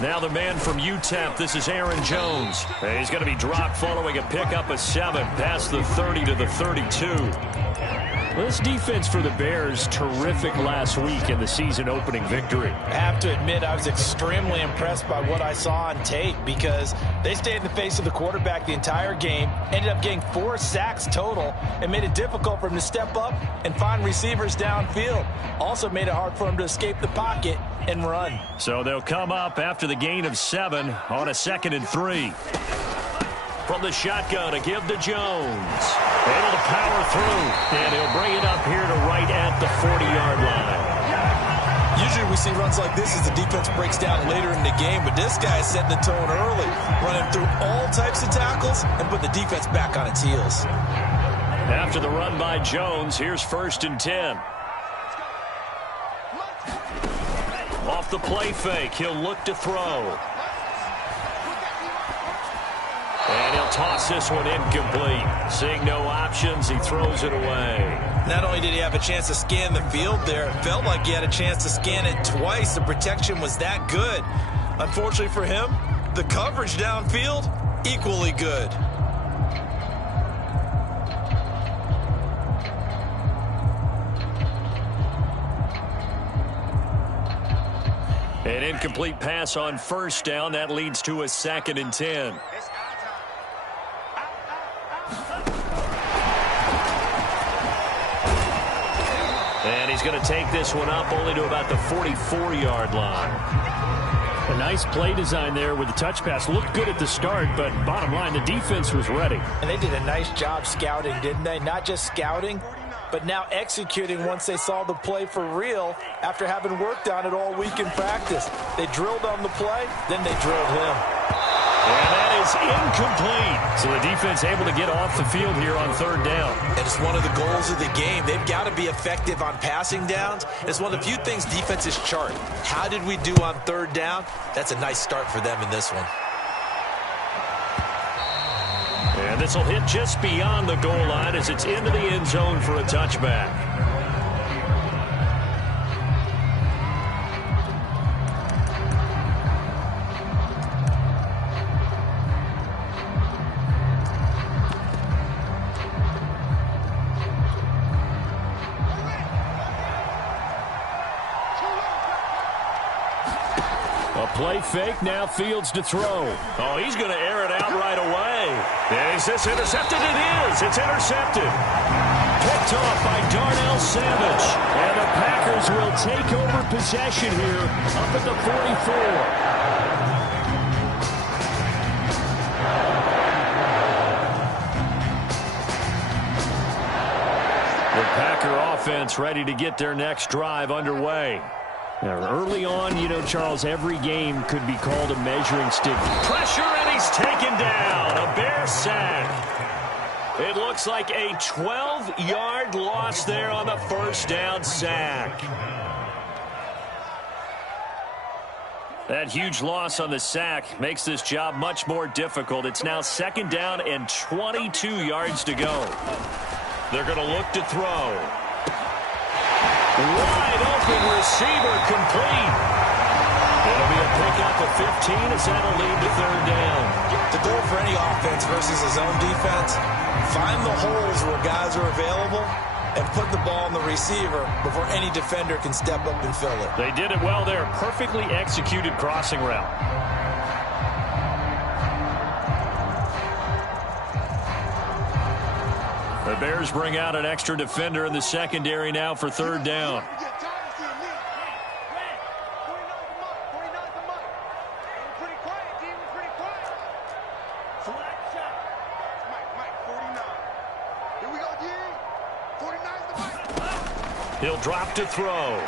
Now the man from UTEP, this is Aaron Jones. He's going to be dropped following a pickup of 7 past the 30 to the 32. Well, this defense for the Bears, terrific last week in the season-opening victory. I have to admit, I was extremely impressed by what I saw on tape because they stayed in the face of the quarterback the entire game, ended up getting 4 sacks total, and made it difficult for him to step up and find receivers downfield. Also made it hard for him to escape the pocket and run. So they'll come up after the gain of 7 on a 2nd and 3. From the shotgun, a give to Jones. Able to power through, and he'll bring it up here to right at the 40-yard line. Usually we see runs like this as the defense breaks down later in the game, but this guy is setting the tone early, running through all types of tackles and put the defense back on its heels. After the run by Jones, here's 1st and 10. Off the play fake, he'll look to throw. And he'll toss this one incomplete. Seeing no options, he throws it away. Not only did he have a chance to scan the field there, it felt like he had a chance to scan it twice. The protection was that good. Unfortunately for him, the coverage downfield, equally good. An incomplete pass on 1st down. That leads to a 2nd and 10. And he's going to take this one up only to about the 44-yard line. A nice play design there with the touch pass. Looked good at the start, but bottom line, the defense was ready. And they did a nice job scouting, didn't they? Not just scouting, but now executing once they saw the play for real after having worked on it all week in practice. They drilled on the play, then they drilled him. And that is incomplete. So the defense able to get off the field here on 3rd down. And it's one of the goals of the game. They've got to be effective on passing downs. It's one of the few things defenses chart. How did we do on 3rd down? That's a nice start for them in this one. And this will hit just beyond the goal line as it's into the end zone for a touchback. Play fake, now Fields to throw. Oh, he's going to air it out right away. And is this intercepted? It is. It's intercepted. Picked off by Darnell Savage. And the Packers will take over possession here up at the 44. The Packer offense ready to get their next drive underway. Now, early on, you know, Charles, every game could be called a measuring stick. Pressure, and he's taken down. A Bear sack. It looks like a 12-yard loss there on the 1st down sack. That huge loss on the sack makes this job much more difficult. It's now 2nd down and 22 yards to go. They're going to look to throw. Wide open receiver complete. It'll be a pickup of 15 as that'll lead to 3rd down. The goal for any offense versus his own defense, find the holes where guys are available and put the ball on the receiver before any defender can step up and fill it. They did it well there. Perfectly executed crossing route. The Bears bring out an extra defender in the secondary now for 3rd down. He'll drop to throw.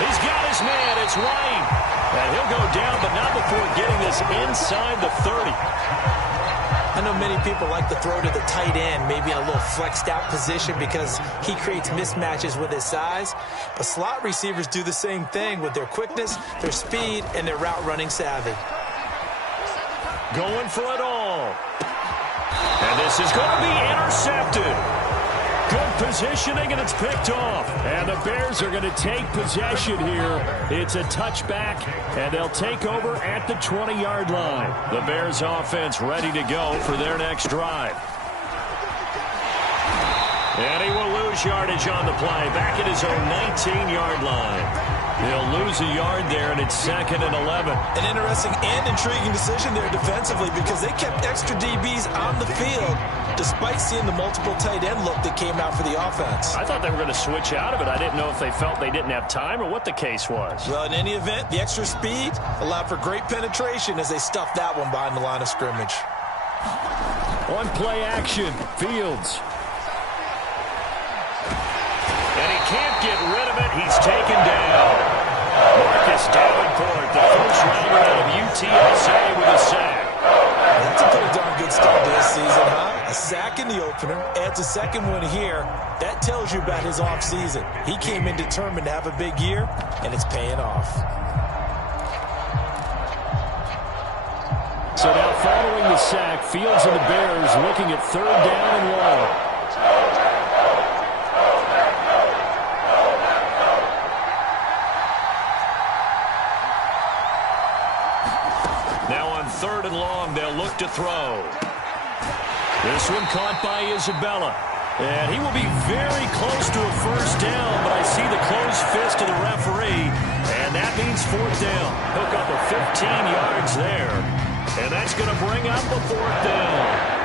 He's got his man. It's White. And he'll go down, but not before getting this inside the 30. I know many people like to throw to the tight end, maybe in a little flexed out position because he creates mismatches with his size. But slot receivers do the same thing with their quickness, their speed, and their route running savvy. Going for it all. And this is going to be intercepted. Good positioning, and it's picked off. And the Bears are going to take possession here. It's a touchback, and they'll take over at the 20-yard line. The Bears offense ready to go for their next drive. And he will lose yardage on the play, back at his own 19-yard line. He'll lose a yard there, and it's 2nd and 11. An interesting and intriguing decision there defensively because they kept extra DBs on the field despite seeing the multiple tight end look that came out for the offense. I thought they were going to switch out of it. I didn't know if they felt they didn't have time or what the case was. Well, in any event, the extra speed allowed for great penetration as they stuffed that one behind the line of scrimmage. On play action, Fields. And he can't get rid of it. He's taken down. Marcus Davenport, the first rounder out of UTSA with a sack. That's a pretty darn good start to this season, huh? A sack in the opener, adds a second one here. That tells you about his offseason. He came in determined to have a big year, and it's paying off. So now following the sack, Fields and the Bears looking at 3rd down and long. Now on 3rd and long, they'll look to throw. This one caught by Isabella. And he will be very close to a first down, but I see the closed fist of the referee, and that means 4th down. Hook up a 15 yards there, and that's going to bring up a 4th down.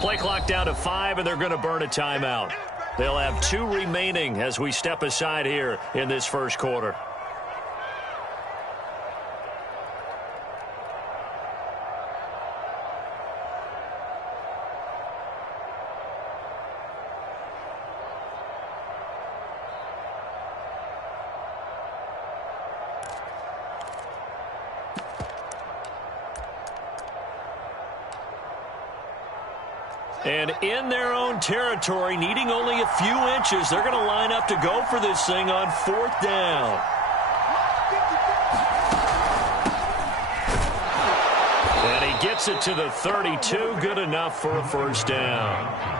Play clock down to 5, and they're going to burn a timeout. They'll have 2 remaining as we step aside here in this first quarter. And in their own territory, needing only a few inches, they're going to line up to go for this thing on 4th down. And he gets it to the 32, good enough for a first down.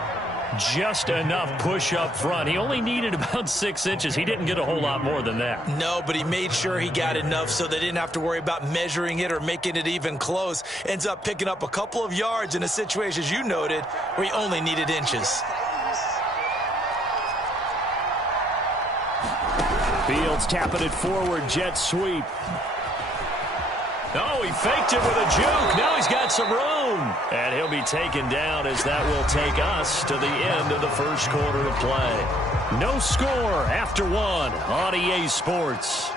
Just enough push up front. He only needed about 6 inches. He didn't get a whole lot more than that. No, but he made sure he got enough so they didn't have to worry about measuring it or making it even close. Ends up picking up a couple of yards in a situation, as you noted, where he only needed inches. Fields tapping it forward, jet sweep. Oh, he faked it with a juke. Now he's got some room. And he'll be taken down as that will take us to the end of the first quarter of play. No score after 1 on EA Sports.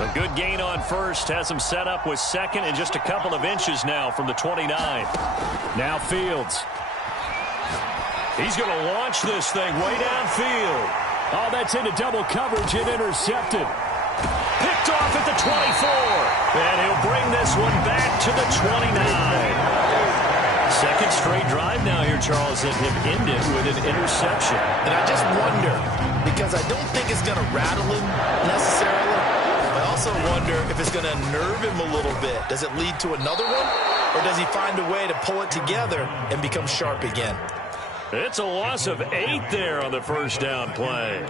A good gain on first, has him set up with 2nd and just a couple of inches now from the 29. Now Fields. He's going to launch this thing way downfield. Oh, that's into double coverage and intercepted. Picked off at the 24. And he'll bring this one back to the 29. Second straight drive now here, Charles, that have ended with an interception. And I just wonder, because I don't think it's going to rattle him necessarily. I also wonder if it's going to nerve him a little bit. Does it lead to another one? Or does he find a way to pull it together and become sharp again? It's a loss of 8 there on the first down play.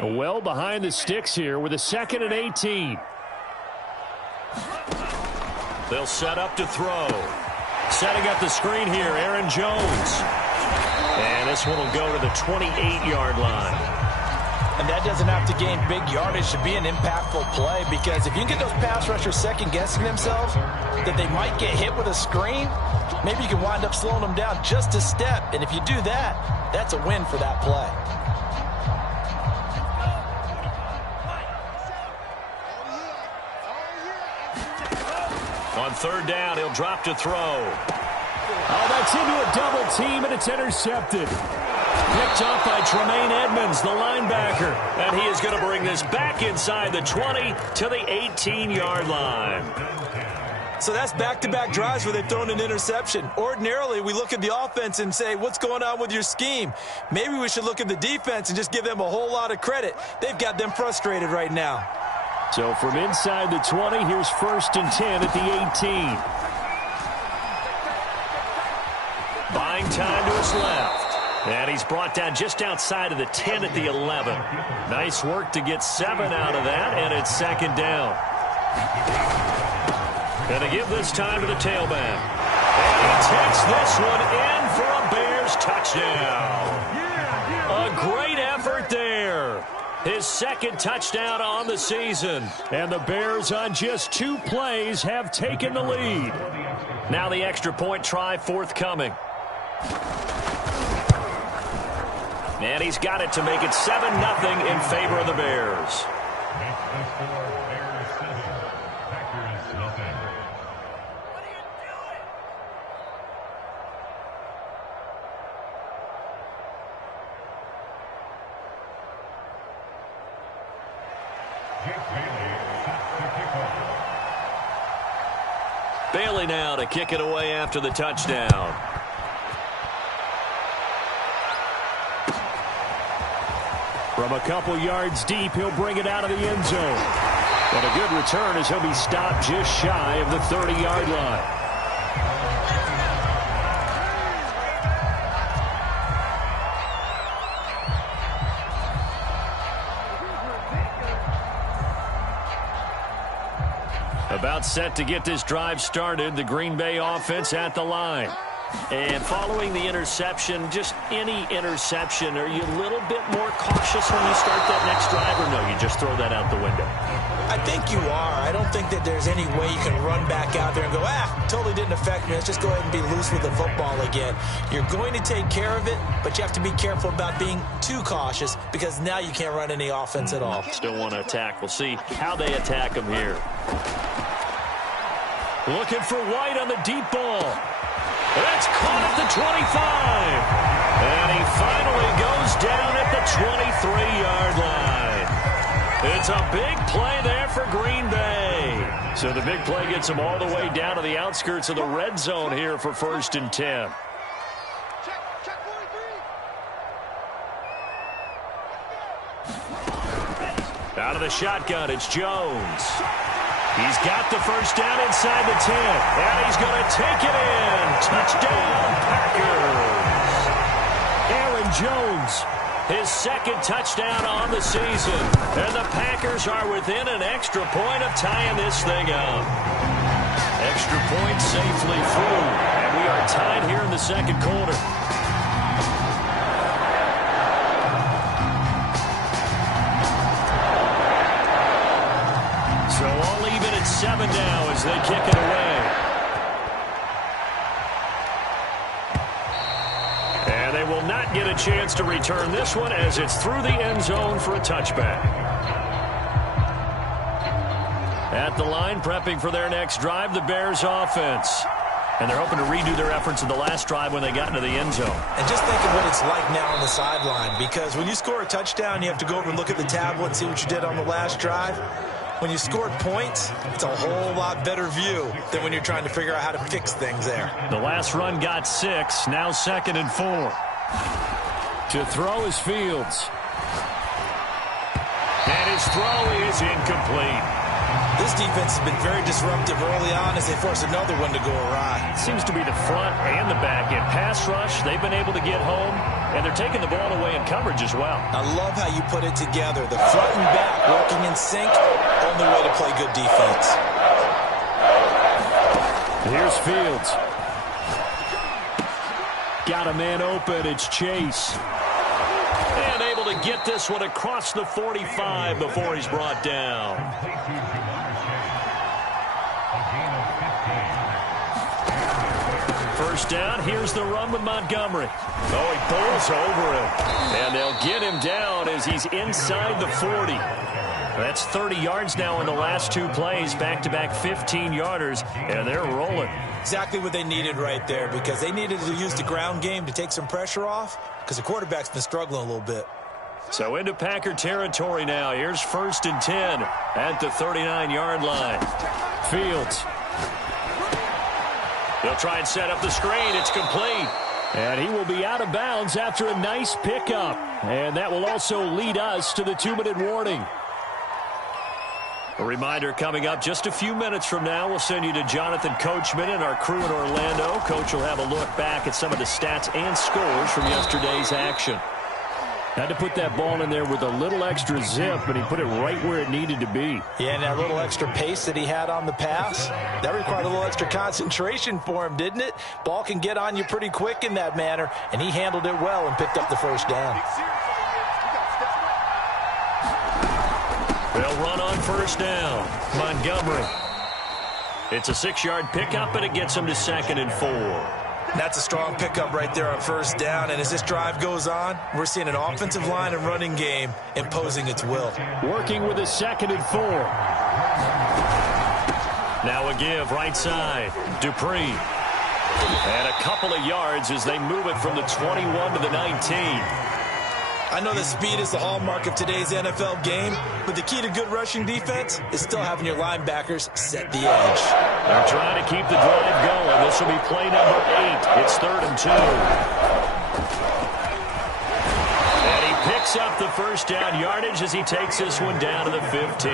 Well behind the sticks here with a 2nd and 18. They'll set up to throw. Setting up the screen here, Aaron Jones. And this one will go to the 28-yard line. And that doesn't have to gain big yardage to be an impactful play, because if you can get those pass rushers second-guessing themselves that they might get hit with a screen, maybe you can wind up slowing them down just a step. And if you do that, that's a win for that play. On third down, he'll drop to throw. Oh, that's into a double team, and it's intercepted. Picked up by Tremaine Edmonds, the linebacker. And he is going to bring this back inside the 20 to the 18-yard line. So that's back-to-back drives where they've thrown an interception. Ordinarily, we look at the offense and say, what's going on with your scheme? Maybe we should look at the defense and just give them a whole lot of credit. They've got them frustrated right now. So from inside the 20, here's 1st and 10 at the 18. Buying time to his left. And he's brought down just outside of the 10 at the 11. Nice work to get 7 out of that, and it's 2nd down. And to give this time to the tailback. And he takes this one in for a Bears touchdown. A great effort there. His 2nd touchdown on the season. And the Bears on just 2 plays have taken the lead. Now the extra point try forthcoming. And he's got it to make it 7-0 in favor of the Bears. Bailey now to kick it away after the touchdown. From a couple yards deep, he'll bring it out of the end zone. But a good return as he'll be stopped just shy of the 30-yard line. About set to get this drive started, the Green Bay offense at the line. And following the interception, just any interception, are you a little bit more cautious when you start that next drive, or no, you just throw that out the window? I think you are. I don't think that there's any way you can run back out there and go, totally didn't affect me. Let's just go ahead and be loose with the football again. You're going to take care of it, but you have to be careful about being too cautious because now you can't run any offense at all. Still want to attack. We'll see how they attack him here. Looking for White on the deep ball. That's caught at the 25. And he finally goes down at the 23-yard line. It's a big play there for Green Bay. So the big play gets him all the way down to the outskirts of the red zone here for 1st and 10. Out of the shotgun, it's Jones. He's got the first down inside the 10, and he's going to take it in. Touchdown, Packers. Aaron Jones, his 2nd touchdown on the season. And the Packers are within an extra point of tying this thing up. Extra point safely through, and we are tied here in the 2nd quarter. So all even at 7 now as they kick it away. And they will not get a chance to return this one as it's through the end zone for a touchback. At the line, prepping for their next drive, the Bears offense. And they're hoping to redo their efforts in the last drive when they got into the end zone. And just think of what it's like now on the sideline, because when you score a touchdown, you have to go over and look at the tablet and see what you did on the last drive. When you scored points, it's a whole lot better view than when you're trying to figure out how to fix things there. The last run got 6, now 2nd and 4. To throw is Fields. And his throw is incomplete. This defense has been very disruptive early on as they force another one to go awry. It seems to be the front and the back end. Pass rush, they've been able to get home, and they're taking the ball away in coverage as well. I love how you put it together. The front and back working in sync, only way to play good defense. Here's Fields. Got a man open, it's Chase. And able to get this one across the 45 before he's brought down. First down, here's the run with Montgomery. Oh, he bowls over him. And they'll get him down as he's inside the 40. That's 30 yards now in the last 2 plays, back-to-back 15-yarders, and they're rolling. Exactly what they needed right there, because they needed to use the ground game to take some pressure off, because the quarterback's been struggling a little bit. So into Packer territory now. Here's 1st and 10 at the 39-yard line. Fields. They'll try and set up the screen. It's complete. And he will be out of bounds after a nice pickup. And that will also lead us to the 2-minute warning. A reminder coming up just a few minutes from now. We'll send you to Jonathan Coachman and our crew in Orlando. Coach will have a look back at some of the stats and scores from yesterday's action. Had to put that ball in there with a little extra zip, but he put it right where it needed to be. Yeah, and that little extra pace that he had on the pass, that required a little extra concentration for him, didn't it? Ball can get on you pretty quick in that manner, and he handled it well and picked up the first down. They'll run on 1st down. Montgomery. It's a 6-yard pickup, and it gets him to 2nd and 4. That's a strong pickup right there on 1st down, and as this drive goes on, we're seeing an offensive line and running game imposing its will. Working with a 2nd and 4. Now a give right side. Dupree. And a couple of yards as they move it from the 21 to the 19. I know that speed is the hallmark of today's NFL game, but the key to good rushing defense is still having your linebackers set the edge. They're trying to keep the drive going. This will be play number 8. It's 3rd and 2. And he picks up the 1st down yardage as he takes this one down to the 15.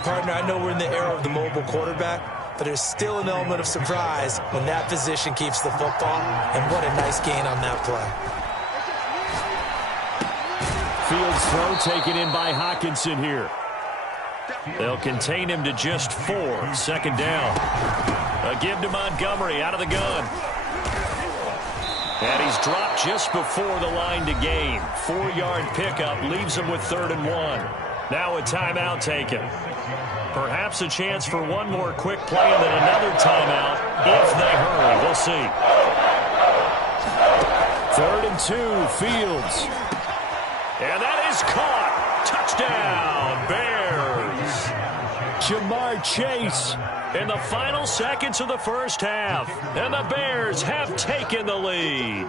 Partner, I know we're in the era of the mobile quarterback, but there's still an element of surprise when that position keeps the football, and what a nice gain on that play. Fields throw taken in by Hawkinson here. They'll contain him to just 4. 2nd down. A give to Montgomery out of the gun. And he's dropped just before the line to gain. 4-yard pickup leaves him with 3rd and 1. Now a timeout taken. Perhaps a chance for one more quick play and then another timeout if they hurry. We'll see. 3rd and 2, Fields. And that is caught. Touchdown, Bears. Jamar Chase in the final seconds of the 1st half. And the Bears have taken the lead.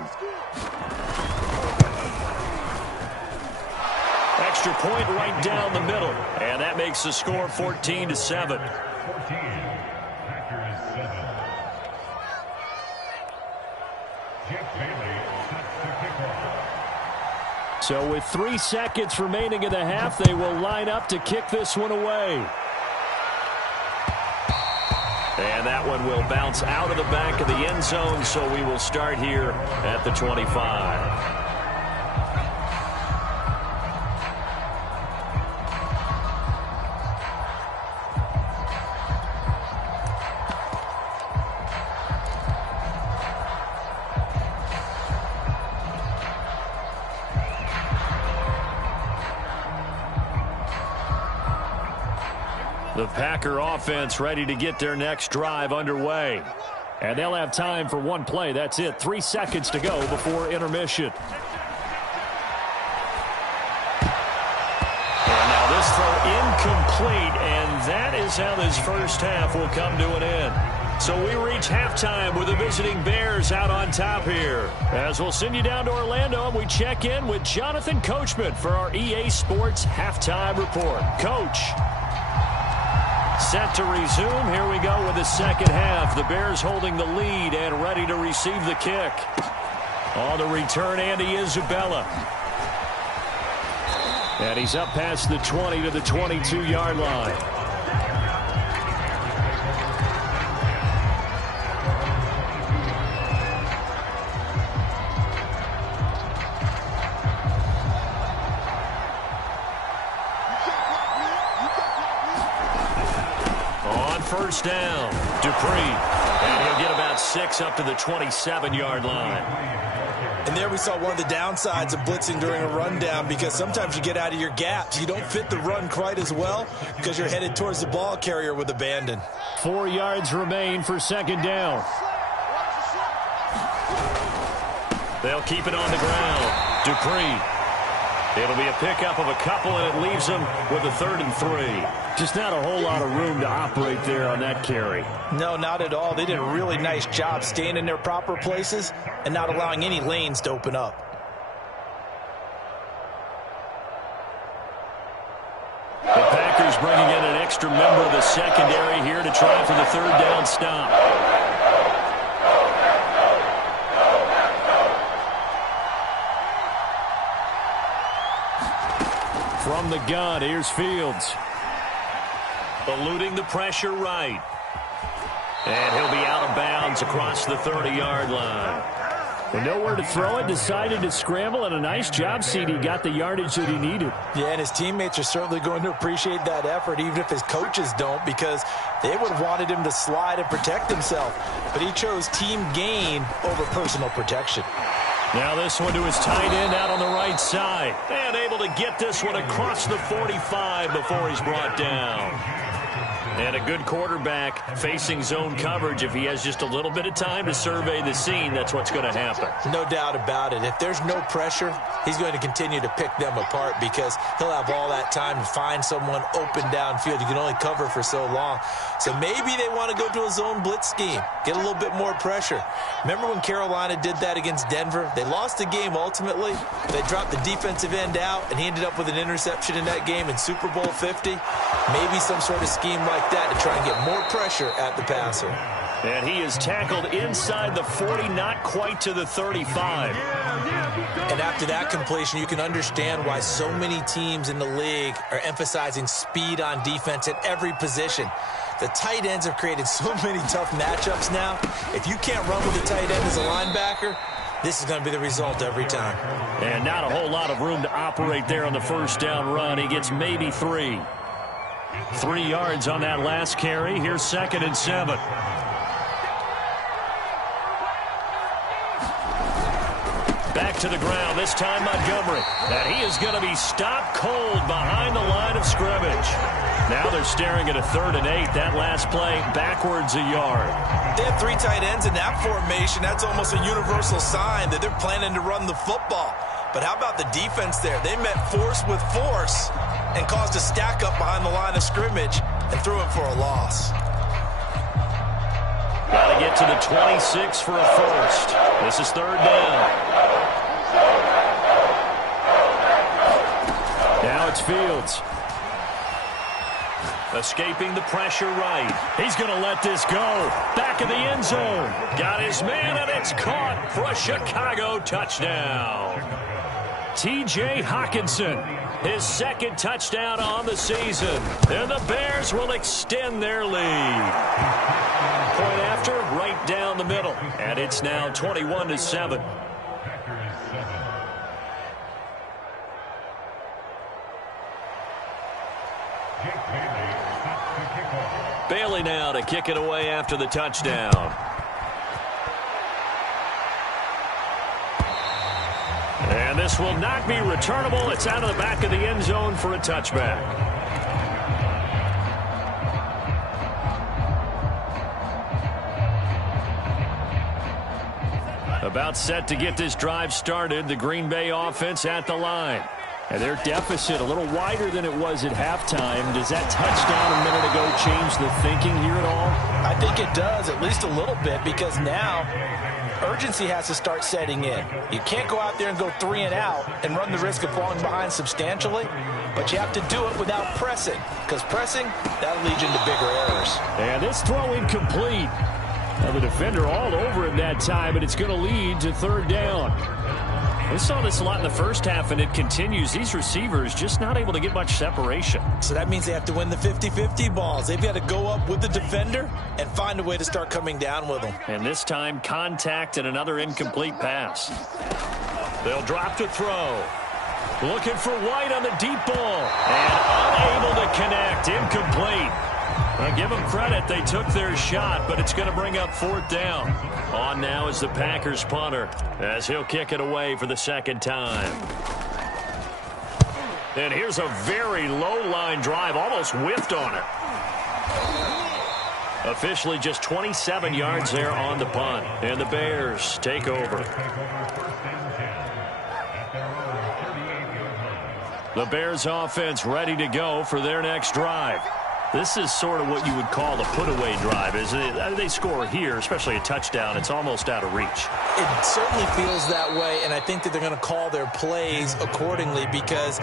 Extra point right down the middle. And that makes the score 14-7. So with 3 seconds remaining in the half, they will line up to kick this one away. And that one will bounce out of the back of the end zone, so we will start here at the 25. The Packer offense ready to get their next drive underway. And they'll have time for one play. That's it. 3 seconds to go before intermission. And now this throw incomplete, and that is how this 1st half will come to an end. So we reach halftime with the visiting Bears out on top here. As we'll send you down to Orlando, and we check in with Jonathan Coachman for our EA Sports Halftime Report. Coach. Set to resume. Here we go with the 2nd half. The Bears holding the lead and ready to receive the kick. On the return, Andy Isabella. And he's up past the 20 to the 22-yard line. First down, Dupree. And he'll get about 6 up to the 27-yard line. And there we saw one of the downsides of blitzing during a rundown, because sometimes you get out of your gaps. You don't fit the run quite as well because you're headed towards the ball carrier with abandon. 4 yards remain for 2nd down. They'll keep it on the ground. Dupree. It'll be a pickup of a couple, and it leaves them with a 3rd and 3. Just not a whole lot of room to operate there on that carry. No, not at all. They did a really nice job staying in their proper places and not allowing any lanes to open up. The Packers bringing in an extra member of the secondary here to try for the 3rd down stop. From the gun, here's Fields. Eluding the pressure right. And he'll be out of bounds across the 30-yard line. With nowhere to throw it, decided to scramble, and a nice job, CD. Got the yardage that he needed. Yeah, and his teammates are certainly going to appreciate that effort, even if his coaches don't, because they would have wanted him to slide and protect himself. But he chose team gain over personal protection. Now this one to his tight end out on the right side. And able to get this one across the 45 before he's brought down. And a good quarterback facing zone coverage. If he has just a little bit of time to survey the scene, that's what's going to happen. No doubt about it. If there's no pressure, he's going to continue to pick them apart because he'll have all that time to find someone open downfield. You can only cover for so long. So maybe they want to go to a zone blitz scheme, get a little bit more pressure. Remember when Carolina did that against Denver? They lost the game ultimately. They dropped the defensive end out, and he ended up with an interception in that game in Super Bowl 50. Maybe some sort of scheme like that to try and get more pressure at the passer. And he is tackled inside the 40, not quite to the 35. And after that completion, you can understand why so many teams in the league are emphasizing speed on defense at every position. The tight ends have created so many tough matchups now. If you can't run with the tight end as a linebacker, this is going to be the result every time. And not a whole lot of room to operate there on the first down run. He gets maybe 3. 3 yards on that last carry. Here's 2nd and 7. Back to the ground, this time Montgomery. And he is going to be stopped cold behind the line of scrimmage. Now they're staring at a 3rd and 8. That last play, backwards a yard. They have 3 tight ends in that formation. That's almost a universal sign that they're planning to run the football. But how about the defense there? They met force with force and caused a stack up behind the line of scrimmage and threw him for a loss. Got to get to the 26 for a first. This is 3rd down. Now it's Fields. Escaping the pressure right. He's going to let this go. Back of the end zone. Got his man, and it's caught for a Chicago touchdown. T.J. Hockenson, his 2nd touchdown on the season. And the Bears will extend their lead. Point after, right down the middle. And it's now 21-7. Bailey now to kick it away after the touchdown. And this will not be returnable. It's out of the back of the end zone for a touchback. About set to get this drive started. The Green Bay offense at the line. And their deficit a little wider than it was at halftime. Does that touchdown a minute ago change the thinking here at all? I think it does, at least a little bit, because now urgency has to start setting in. You can't go out there and go 3 and out and run the risk of falling behind substantially, but you have to do it without pressing, because pressing, that'll lead you into bigger errors. And this throw incomplete. Now the defender all over him that time, but it's going to lead to 3rd down. We saw this a lot in the first half, and it continues. These receivers just not able to get much separation. So that means they have to win the 50-50 balls. They've got to go up with the defender and find a way to start coming down with them. And this time, contact and another incomplete pass. They'll drop to throw. Looking for White on the deep ball. And unable to connect. Incomplete. I'll give them credit. They took their shot, but it's going to bring up 4th down. On now is the Packers punter as he'll kick it away for the 2nd time. And here's a very low-line drive, almost whiffed on it. Officially just 27 yards there on the punt. And the Bears take over. The Bears offense ready to go for their next drive. This is sort of what you would call a put-away drive, isn't it? They score here, especially a touchdown. It's almost out of reach. It certainly feels that way, and I think that they're going to call their plays accordingly, because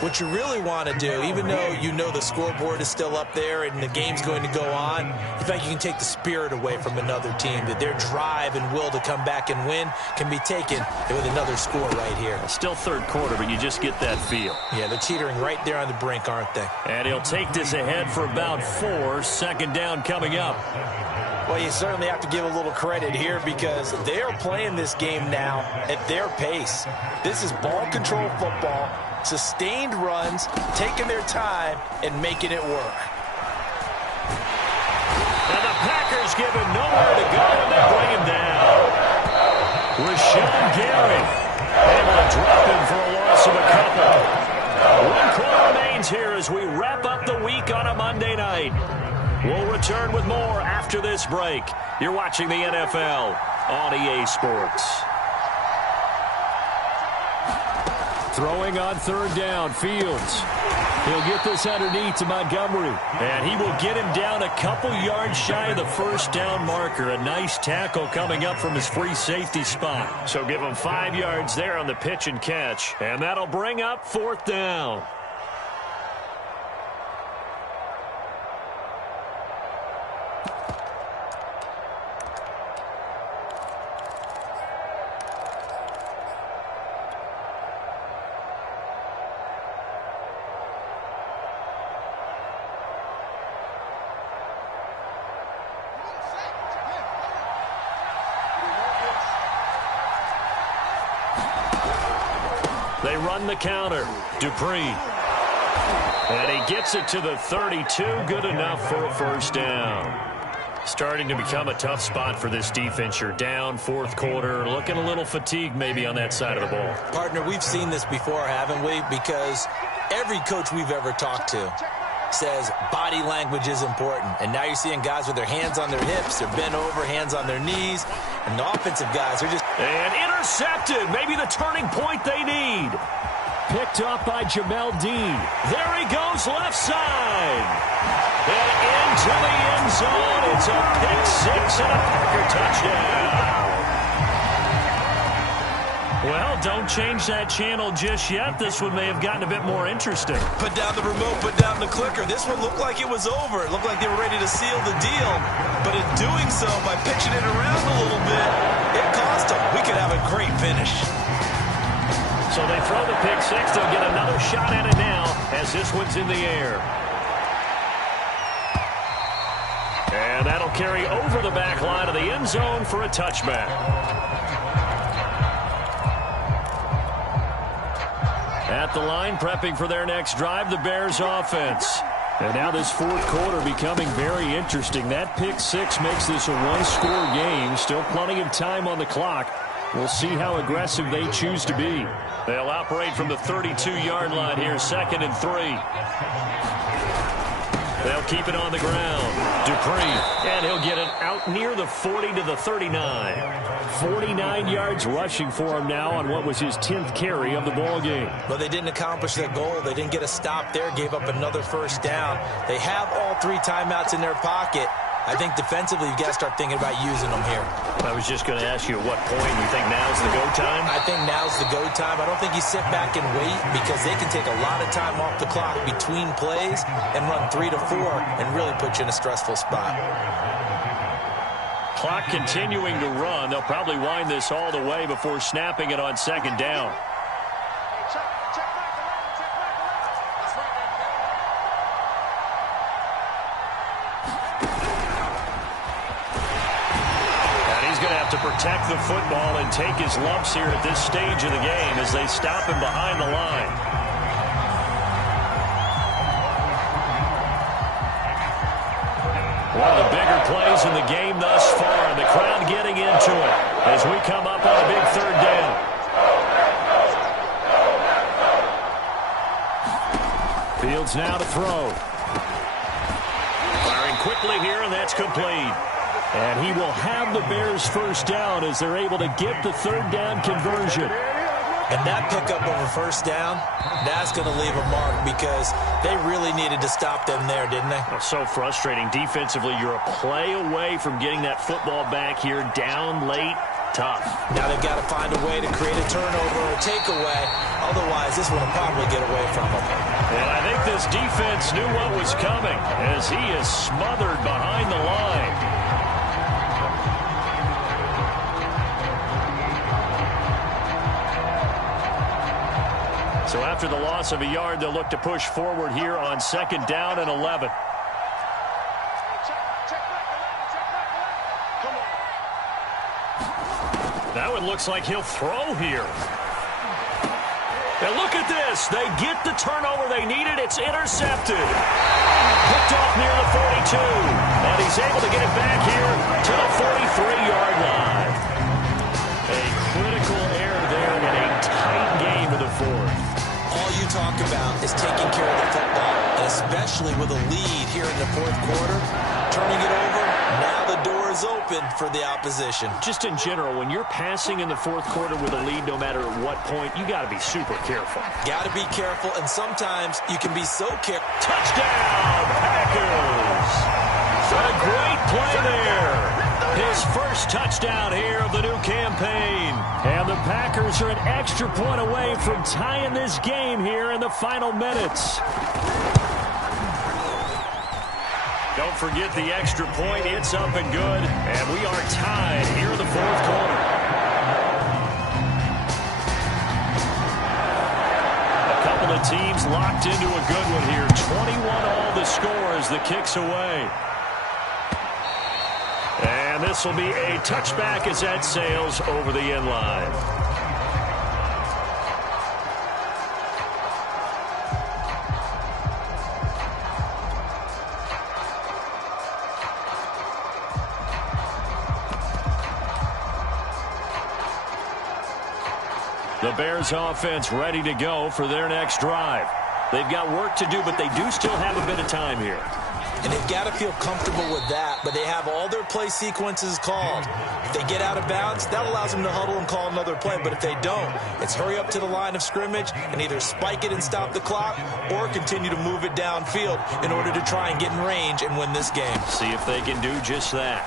what you really want to do, even though you know the scoreboard is still up there and the game's going to go on, you think you can take the spirit away from another team, that their drive and will to come back and win can be taken with another score right here. Still third quarter, but you just get that feel. Yeah, they're teetering right there on the brink, aren't they? And he'll take this ahead for about 4. Second down coming up. Well, you certainly have to give a little credit here, because they are playing this game now at their pace. This is ball control football, sustained runs, taking their time and making it work. And the Packers give him nowhere to go, and they bring him down. Rashawn Gary able to drop him for a loss of a couple. 1 quarter remains here as we wrap up the week on a Monday night. We'll return with more after this break. You're watching the NFL on EA Sports. Throwing on third down, Fields. He'll get this underneath to Montgomery. And he will get him down a couple yards shy of the first down marker. A nice tackle coming up from his free safety spot. So give him 5 yards there on the pitch and catch. And that'll bring up 4th down. They run the counter. Dupree. And he gets it to the 32. Good enough for a first down. Starting to become a tough spot for this defense. You're down 4th quarter. Looking a little fatigued maybe on that side of the ball. Partner, we've seen this before, haven't we? Because every coach we've ever talked to says body language is important. And now you're seeing guys with their hands on their hips, they're bent over, hands on their knees, and the offensive guys are just... And intercepted, maybe the turning point they need. Picked up by Jamel Dean. There he goes, left side. And into the end zone. It's a pick 6 and a Packer touchdown. Well, don't change that channel just yet. This one may have gotten a bit more interesting. Put down the remote, put down the clicker. This one looked like it was over. It looked like they were ready to seal the deal. But in doing so, by pitching it around a little bit, it cost them. We could have a great finish. So they throw the pick 6. They'll get another shot at it now as this one's in the air. And that'll carry over the back line of the end zone for a touchback. At the line, prepping for their next drive, the Bears offense. And now this 4th quarter becoming very interesting. That pick 6 makes this a 1-score game. Still plenty of time on the clock. We'll see how aggressive they choose to be. They'll operate from the 32-yard line here, 2nd and 3. They'll keep it on the ground. Dupree, and he'll get it out near the 40 to the 39. 49 yards rushing for him now on what was his 10th carry of the ball game. Well, they didn't accomplish their goal. They didn't get a stop there, gave up another first down. They have all 3 timeouts in their pocket. I think defensively, you've got to start thinking about using them here. I was just going to ask you at what point you think now's the go time? I think now's the go time. I don't think you sit back and wait, because they can take a lot of time off the clock between plays and run 3 to 4 and really put you in a stressful spot. Clock continuing to run. They'll probably wind this all the way before snapping it on 2nd down. To protect the football and take his lumps here at this stage of the game as they stop him behind the line. One of the bigger plays in the game thus far, and the crowd getting into it as we come up on a big 3rd down. Fields now to throw. Firing quickly here, and that's complete. And he will have the Bears first down as they're able to get the 3rd down conversion. And that pickup of a first down, that's going to leave a mark because they really needed to stop them there, didn't they? So frustrating. Defensively, you're a play away from getting that football back here down late. Tough. Now they've got to find a way to create a turnover or a takeaway. Otherwise, this one will probably get away from them. And I think this defense knew what was coming as he is smothered behind the line. So after the loss of a yard, they'll look to push forward here on 2nd down and 11. Now it looks like he'll throw here. And look at this. They get the turnover they needed. It's intercepted. Picked off near the 42. And he's able to get it back here to the 43-yard line. A critical error there in a tight game to the 4th. All you talk about is taking care of the football, and especially with a lead here in the 4th quarter. Turning it over, now the door is open for the opposition. Just in general, when you're passing in the 4th quarter with a lead, no matter at what point, you got to be super careful. Got to be careful, and sometimes you can be so careful. Touchdown, Packers! A great play there. His first touchdown here of the new campaign. And the Packers are an extra point away from tying this game here in the final minutes. Don't forget the extra point. It's up and good. And we are tied here in the 4th quarter. A couple of teams locked into a good one here. 21-all the score as the kick's away. And this will be a touchback as that sails over the end line. The Bears offense ready to go for their next drive. They've got work to do, but they do still have a bit of time here. And they've got to feel comfortable with that, but they have all their play sequences called. If they get out of bounds, that allows them to huddle and call another play. But if they don't, it's hurry up to the line of scrimmage and either spike it and stop the clock or continue to move it downfield in order to try and get in range and win this game. See if they can do just that.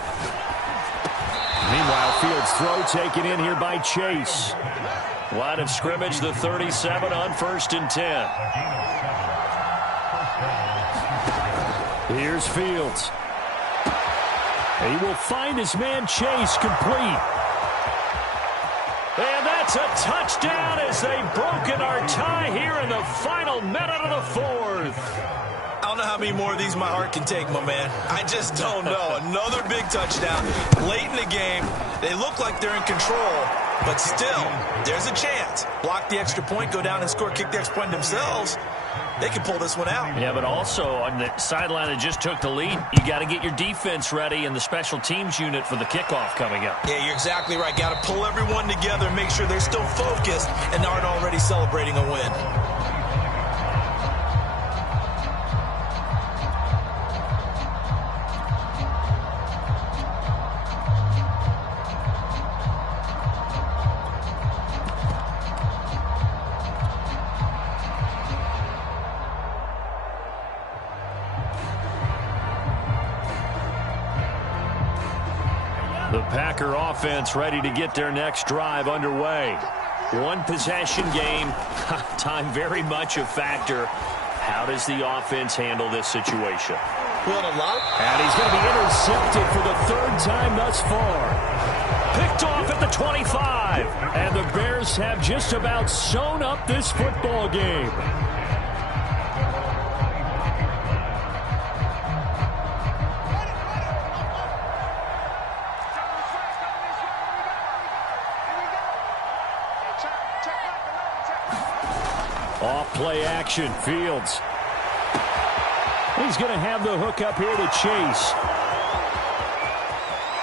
Meanwhile, Fields' throw taken in here by Chase. Line of scrimmage, the 37 on 1st and 10. Here's Fields. He will find his man Chase complete. And that's a touchdown as they've broken our tie here in the final minute of the 4th. I don't know how many more of these my heart can take, my man. I just don't know. Another big touchdown late in the game. They look like they're in control, but still, there's a chance. Block the extra point, go down and score, kick the extra point themselves. They can pull this one out. Yeah, but also on the sideline that just took the lead, you got to get your defense ready and the special teams unit for the kickoff coming up. Yeah, you're exactly right. Got to pull everyone together and make sure they're still focused and aren't already celebrating a win. The Packer offense ready to get their next drive underway. One possession game. Time very much a factor. How does the offense handle this situation? Well, and he's going to be intercepted for the 3rd time thus far. Picked off at the 25. And the Bears have just about sewn up this football game. Off-play action, Fields. He's going to have the hook up here to Chase.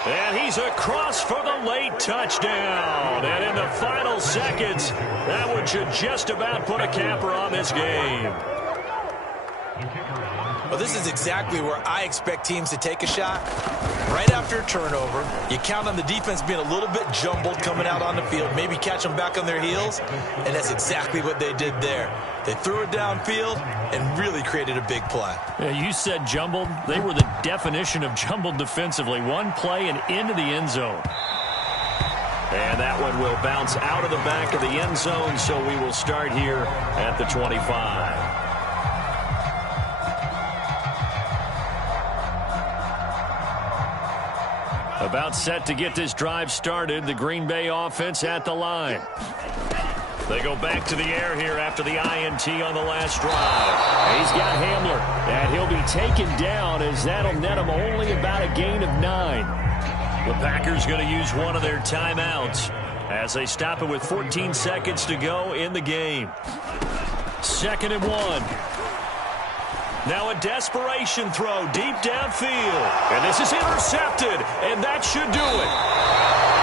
And he's across for the late touchdown. And in the final seconds, that one should just about put a capper on this game. Well, this is exactly where I expect teams to take a shot. Right after a turnover, you count on the defense being a little bit jumbled coming out on the field, maybe catch them back on their heels, and that's exactly what they did there. They threw it downfield and really created a big play. Yeah, you said jumbled. They were the definition of jumbled defensively. One play and into the end zone. And that one will bounce out of the back of the end zone, so we will start here at the 25. About set to get this drive started. The Green Bay offense at the line. They go back to the air here after the INT on the last drive. He's got Hamler, and he'll be taken down as that'll net him only about a gain of 9. The Packers going to use one of their timeouts as they stop it with 14 seconds to go in the game. 2nd and 1. Now a desperation throw deep downfield. And this is intercepted, and that should do it.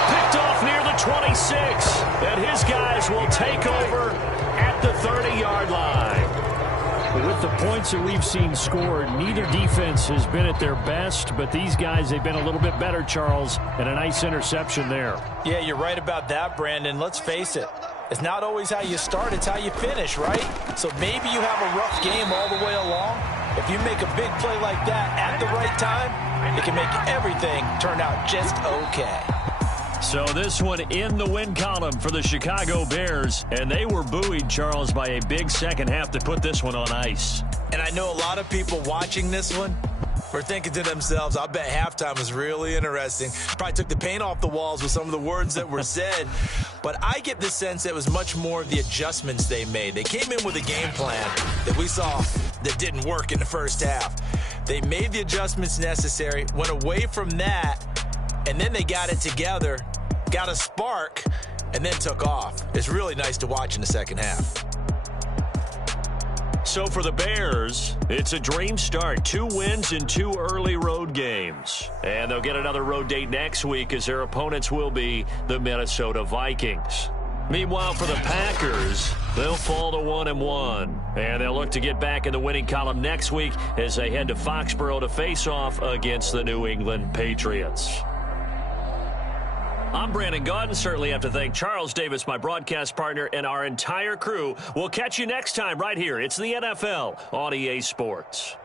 Picked off near the 26, and his guys will take over at the 30-yard line. With the points that we've seen scored, neither defense has been at their best, but these guys, they've been a little bit better, Charles, and a nice interception there. Yeah, you're right about that, Brandon. Let's face it. It's not always how you start, it's how you finish, right? So maybe you have a rough game all the way along. If you make a big play like that at the right time, it can make everything turn out just okay. So this one in the win column for the Chicago Bears, and they were buoyed, Charles, by a big second half to put this one on ice. And I know a lot of people watching this one were thinking to themselves, I bet halftime was really interesting. Probably took the paint off the walls with some of the words that were said. But I get the sense that it was much more of the adjustments they made. They came in with a game plan that we saw that didn't work in the first half. They made the adjustments necessary, went away from that, and then they got it together, got a spark, and then took off. It's really nice to watch in the second half. So for the Bears, it's a dream start. 2 wins in 2 early road games. And they'll get another road date next week as their opponents will be the Minnesota Vikings. Meanwhile, for the Packers, they'll fall to 1-1. And they'll look to get back in the winning column next week as they head to Foxborough to face off against the New England Patriots. I'm Brandon Gaudin. Certainly have to thank Charles Davis, my broadcast partner, and our entire crew. We'll catch you next time right here. It's the NFL on EA Sports.